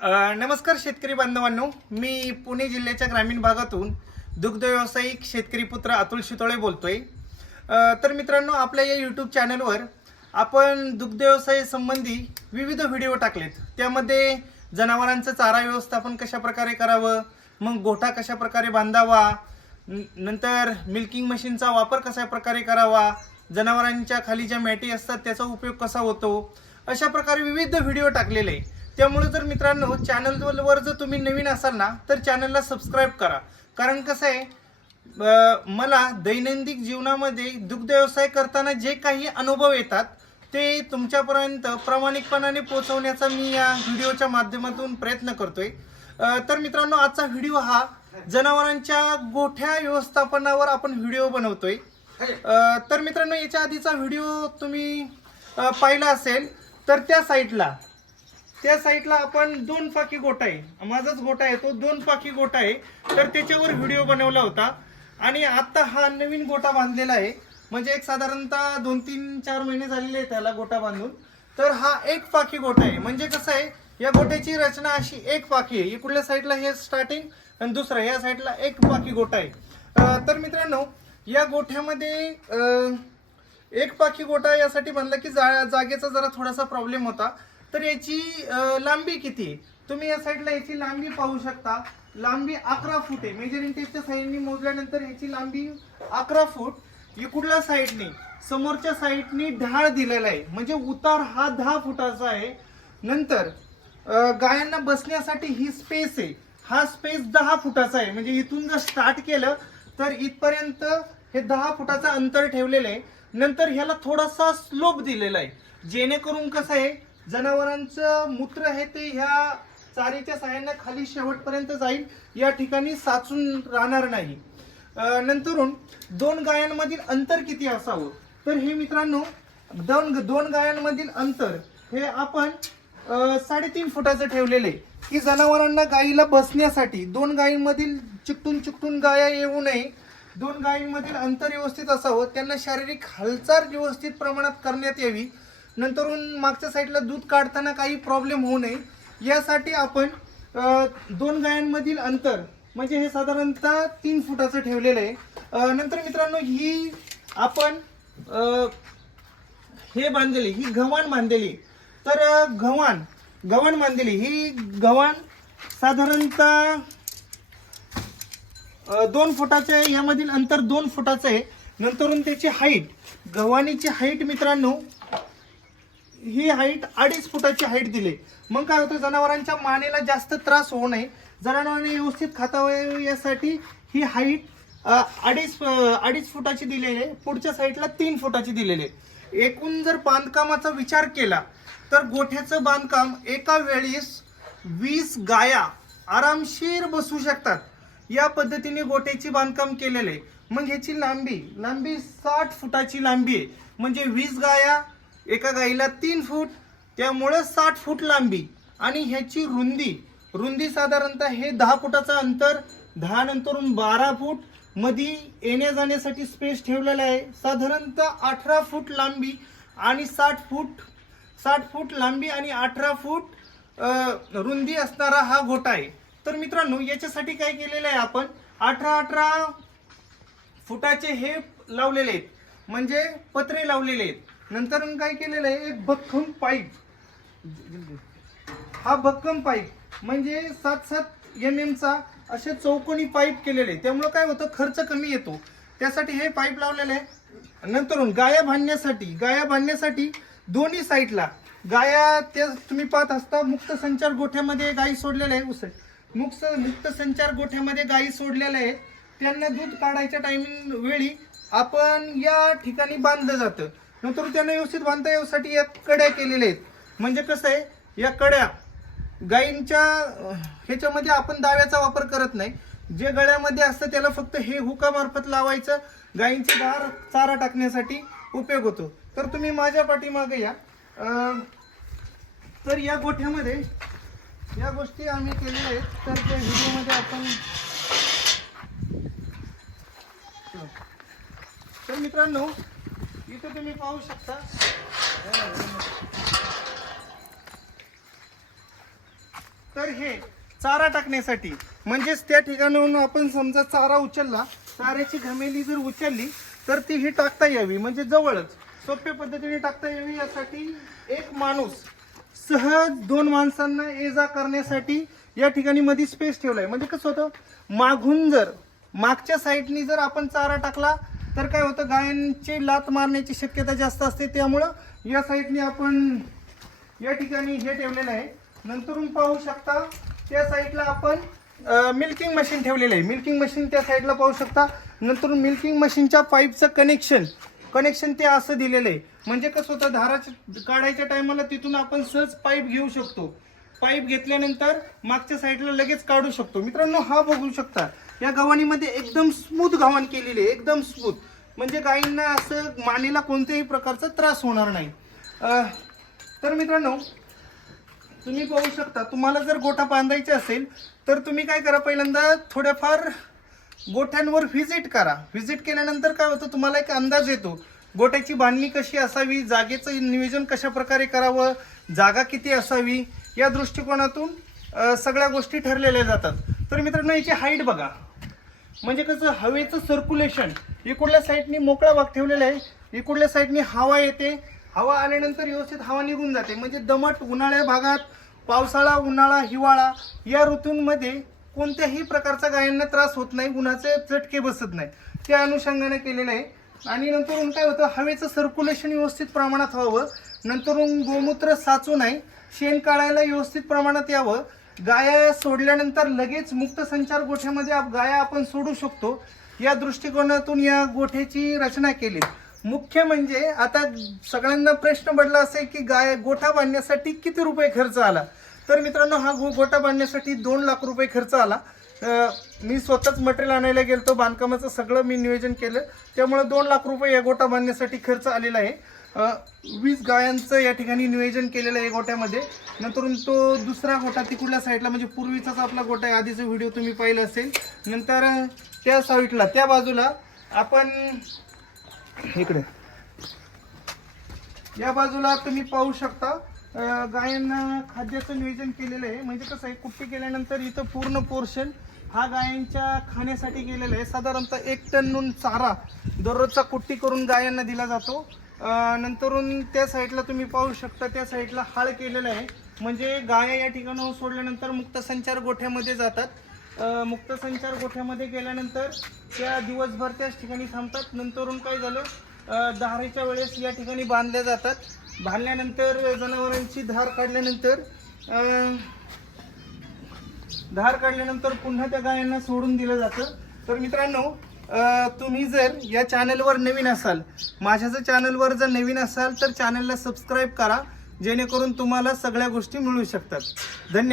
नमस्कार शेतकरी बांधवांनो. मी पुणे जिल्ह्याच्या ग्रामीण भागातून दुग्ध व्यावसायिक शेतकरी पुत्र अतुल शितोळे बोलतोय. तर मित्रांनो आपल्या या यूट्यूब चॅनलवर आपण दुग्ध संबंधी विविध व्हिडिओ टाकलेत. त्यामध्ये जनावरांचं चारा व्यवस्थापन कशा प्रकारे करावं मग गोठा कशा प्रकारे बांधावा नंतर मिल्किंग मशीनचा वापर कशा प्रकारे करावा जनावरांच्या खाली ज्या मॅटी असतात त्याचा उपयोग कसा होतो अशा प्रकारे विविध व्हिडिओ टाकलेले. आहे त्यामुळे जर मित्रांनो चॅनलवर जर तुम्ही नवीन असाल ना तर चॅनलला सबस्क्राईब करा. कारण कसं आहे मला दैनंदिन जीवनामध्ये दुग्ध व्यवसाय करताना जे काही अनुभव येतात ते तुमच्यापर्यंत प्रामाणिकपणाने पोहोचवण्याचा मी या व्हिडिओच्या माध्यमातून प्रयत्न करतोय. तर मित्रांनो आजचा व्हिडिओ हा जनावरांच्या गोठ्या व्यवस्थापनावर आपण व्हिडिओ बनवतोय. तर मित्रांनो याच्या आधीचा व्हिडिओ तुम्ही पाहिला असेल तर त्या साईटला त्या साईडला आपण दोन पाकी गोटा आहे. माझाच गोटा आहे तो दोन पाकी गोटा आहे. तर त्याच्यावर व्हिडिओ बनवला होता. आणि आता हा नवीन गोटा बांधलेला आहे. म्हणजे एक साधारणतः दोन तीन चार महिने झालेले आहे त्याला गोटा बांधून. तर हा एक पाकी गोटा आहे. म्हणजे कसं आहे या गोट्याची रचना अशी एक पाकी आहे. इकडल्या साईडला हे स्टार्टिंग आणि दुसरा या साईडला एक पाकी गोटा आहे. तर मित्रांनो या गोठ्यामध्ये एक पाखी गोटा यासाठी म्हणलं की जा जागेचा जरा थोडासा प्रॉब्लेम होता. तर याची लांबी किती? आहे तुम्ही या साईडला याची लांबी पाहू शकता. लांबी अकरा फूट आहे. मेजरिंग टेपच्या साईडनी मोजल्यानंतर याची लांबी अकरा फूट. इकडल्या साईडने समोरच्या साईडनी ढाळ दिलेला आहे. म्हणजे उतार हा दहा फुटाचा आहे. नंतर गायांना बसण्यासाठी ही स्पेस आहे. हा स्पेस दहा फुटाचा आहे. म्हणजे इथून जर स्टार्ट केलं तर इथपर्यंत हे दहा फुटाचं अंतर ठेवलेलं आहे. नंतर ह्याला थोडासा स्लोप दिलेला आहे. जेणेकरून कसं आहे जनावरांचं मूत्र आहे ते ह्या चारीच्या साह्याने खाली शेवटपर्यंत जाईल. या ठिकाणी साचून राहणार नाही. नंतरून दोन गायांमधील अंतर किती असावं? तर हे मित्रांनो दोन दोन गायांमधील अंतर हे आपण साडेतीन फुटाचं ठेवलेलं आहे. की जनावरांना गायीला बसण्यासाठी दोन गायींमधील चिकटून चिकटून गाया येऊ नये. दोन गायींमधील अंतर व्यवस्थित असावं. त्यांना शारीरिक हालचाल व्यवस्थित प्रमाणात करण्यात यावी. नंतरून मागच्या साईडला दूध काढताना काही प्रॉब्लेम होऊ नये. यासाठी आपण दोन गायांमधील अंतर म्हणजे हे साधारणतः तीन फुटाचं ठेवलेलं आहे. नंतर मित्रांनो ही आपण हे बांधलेली ही गव्हाण बांधलेली. तर गव्हाण गव्हाण बांधलेली ही गव्हाण साधारणतः दोन फुटाचे आहे. यामधील अंतर दोन फुटाचं आहे. नंतरून त्याची हाईट गव्हाणीची हाईट मित्रांनो ही हाईट अडीच फुटाची हाईट दिली. मग काय होतं जनावरांच्या मानेला जास्त त्रास होऊ नये. जनावरांनी व्यवस्थित खातावं यासाठी ही हाईट अडीच अडीच फुटाची दिलेली आहे. पुढच्या साईडला तीन फुटाची दिलेली आहे. एकूण जर बांधकामाचा विचार केला तर गोठ्याचं बांधकाम एका वेळेस वीस गाया आरामशीर बसू शकतात. या पद्धतीने गोट्याची बांधकाम केलेलं आहे. मग ह्याची लांबी लांबी साठ फुटाची लांबी आहे. म्हणजे वीस गाया एका गाईला तीन फूट त्यामुळं साठ फूट लांबी आणि ह्याची रुंदी. रुंदी साधारणतः हे दहा फुटाचं अंतर दहा नंतरून बारा फूट मधी येण्या जाण्यासाठी स्पेस ठेवलेला आहे. साधारणतः अठरा फूट लांबी आणि साठ फूट साठ फूट लांबी आणि अठरा फूट रुंदी असणारा हा गोटा आहे. तर मित्रांनो याच्यासाठी काय केलेलं आहे आपण? अठरा अठरा फुटाचे हे लावलेले आहेत. म्हणजे पत्रे लावलेले आहेत. नंतर काय केलेलं आहे? एक भक्कम पाईप. हा भक्कम पाईप. म्हणजे सात सात एम एमचा असे चौकोनी पाईप केलेले. आहे त्यामुळं काय होतं? खर्च कमी येतो. त्यासाठी हे पाईप लावलेले आहे. नंतरून गाया बांधण्यासाठी गाया बांधण्यासाठी दोन्ही साईडला गाया ते तुम्ही पाहत असता मुक्त संचार गोठ्यामध्ये गायी सोडलेल्या आहे. उसळ मुक्त मुक्त संचार गोठ्यामध्ये गायी सोडलेल्या आहेत. त्यांना दूध काढायच्या टायमिंग वेळी आपण या ठिकाणी बांधलं जातं. नंतर त्यांना व्यवस्थित बांधता यासाठी या कड्या केलेल्या आहेत. म्हणजे कसं आहे या कड्या गायींच्या ह्याच्यामध्ये आपण दाव्याचा वापर करत नाही. जे गळ्यामध्ये असतं त्याला फक्त हे हुकामार्फत लावायचं. गायींचे दार चारा टाकण्यासाठी उपयोग होतो. तर तुम्ही माझ्या पाठीमागे या. तर या गोठ्यामध्ये या गोष्टी आम्ही केलेल्या आहेत. तर त्या व्हिडिओमध्ये आपण तर मित्रांनो इथं तुम्ही पाहू शकता. तर हे चारा टाकण्यासाठी म्हणजेच त्या ठिकाणाहून आपण समजा चारा उचलला चाऱ्याची घमेली जर उचलली तर ती ही टाकता यावी म्हणजे जवळच. सोप्या पद्धतीने टाकता यावी यासाठी एक माणूस सहज दोन माणसांना ये जा करण्यासाठी या ठिकाणी मध्ये स्पेस ठेवलाय. म्हणजे कसं होतं? मागून जर मागच्या साईडनी जर आपण चारा टाकला तर काय होतं गायांची लात मारण्याची शक्यता जास्त असते त्यामुळं या साईडने आपण या ठिकाणी हे ठेवलेलं आहे. नंतरून पाहू शकता त्या साईडला आपण मिल्किंग मशीन ठेवलेलं आहे. मिल्किंग मशीन त्या साईडला पाहू शकता. नंतर मिल्किंग मशीनच्या पाईपचं कनेक्शन कनेक्शन ते असं दिलेलं आहे. म्हणजे कसं होतं धाराच्या काढायच्या टायमाला तिथून आपण सहज पाईप घेऊ शकतो. पाईप घेतल्यानंतर मागच्या साईडला लगेच काढू शकतो. मित्रांनो हा बघू शकता. या गव्हाणीमध्ये एकदम स्मूथ गव्हाण केलेली आहे. एकदम स्मूथ. म्हणजे गायींना असं मानेला कोणत्याही प्रकारचा त्रास होणार नाही. तर मित्रांनो तुम्ही पाहू शकता तुम्हाला जर गोठा बांधायचा असेल तर तुम्ही काय करा पहिल्यांदा थोड्याफार गोठ्यांवर व्हिजिट करा. व्हिजिट केल्यानंतर काय होतं तुम्हाला एक अंदाज येतो गोठ्याची बांधणी कशी असावी जागेचं नियोजन कशा प्रकारे करावं जागा किती असावी या दृष्टिकोनातून सगळ्या गोष्टी ठरलेल्या जातात. तर मित्रांनो याची हाईट बघा. म्हणजे कसं हवेचं सर्क्युलेशन इकडल्या साईडनी मोकळा भाग ठेवलेला आहे. इकडल्या साईडनी हवा येते. हवा आल्यानंतर व्यवस्थित हवा निघून जाते. म्हणजे दमट उन्हाळ्या भागात पावसाळा उन्हाळा हिवाळा या ऋतूंमध्ये कोणत्याही प्रकारचा गायांना त्रास होत नाही उन्हाचे चटके बसत नाही. त्या अनुषंगाने केलेलं आहे. आणि नंतरून काय होतं हवेचं सर्क्युलेशन व्यवस्थित प्रमाणात व्हावं. नंतरून गोमूत्र साचू नाही शेण काढायला व्यवस्थित प्रमाणात यावं. गाया सोडल्यानंतर लगेच मुक्त संचार गोठ्यामध्ये आप- गाया आपण सोडू शकतो. या दृष्टिकोनातून या गोठ्याची रचना केली. मुख्य म्हणजे आता सगळ्यांना प्रश्न पडला असेल की गाय गोठा बांधण्यासाठी किती रुपये खर्च आला? तर मित्रांनो हा गो गोठा बांधण्यासाठी दोन लाख रुपये खर्च आला. मी स्वतःच मटेरियल आणायला गेलतो बांधकामाचं सगळं मी नियोजन केलं. त्यामुळे दोन लाख रुपये या गोठा बांधण्यासाठी खर्च आलेला आहे. वीस गायांचं या ठिकाणी नियोजन केलेलं आहे गोठ्यामध्ये नंतर तो दुसरा गोटा तिकडल्या साईडला म्हणजे पूर्वीचाच आपला गोटा आहे आधीचा व्हिडिओ तुम्ही पाहिला असेल. नंतर त्या साईडला त्या बाजूला आपण इकडे. या बाजूला तुम्ही पाहू शकता गायांना खाद्याचं नियोजन केलेलं आहे. म्हणजे कसं आहे कुट्टी केल्यानंतर इथं पूर्ण पोर्शन हा गायांच्या खाण्यासाठी गेलेला आहे. साधारणतः एक टन चारा दररोजचा कुट्टी करून गायांना दिला जातो. नंतरून त्या साईडला तुम्ही पाहू शकता त्या साईडला हाळ केलेला आहे. म्हणजे गाया या ठिकाणाहून सोडल्यानंतर मुक्त संचार गोठ्यामध्ये जातात. मुक्तसंचार मुक्त संचार गोठ्यामध्ये गेल्यानंतर त्या दिवसभर त्याच ठिकाणी थांबतात. नंतरून काय झालं? धारेच्या वेळेस या ठिकाणी बांधल्या जातात. बांधल्यानंतर जनावरांची धार काढल्यानंतर धार काढल्यानंतर पुन्हा त्या गायांना सोडून दिलं जातं. तर मित्रांनो तुम्ही जर या चॅनलवर नवीन असाल माझ्या जर चॅनलवर जर नवीन असाल तर चॅनलला सबस्क्राईब करा जेणेकरून तुम्हाला सगळ्या गोष्टी मिळू शकतात. धन्यवाद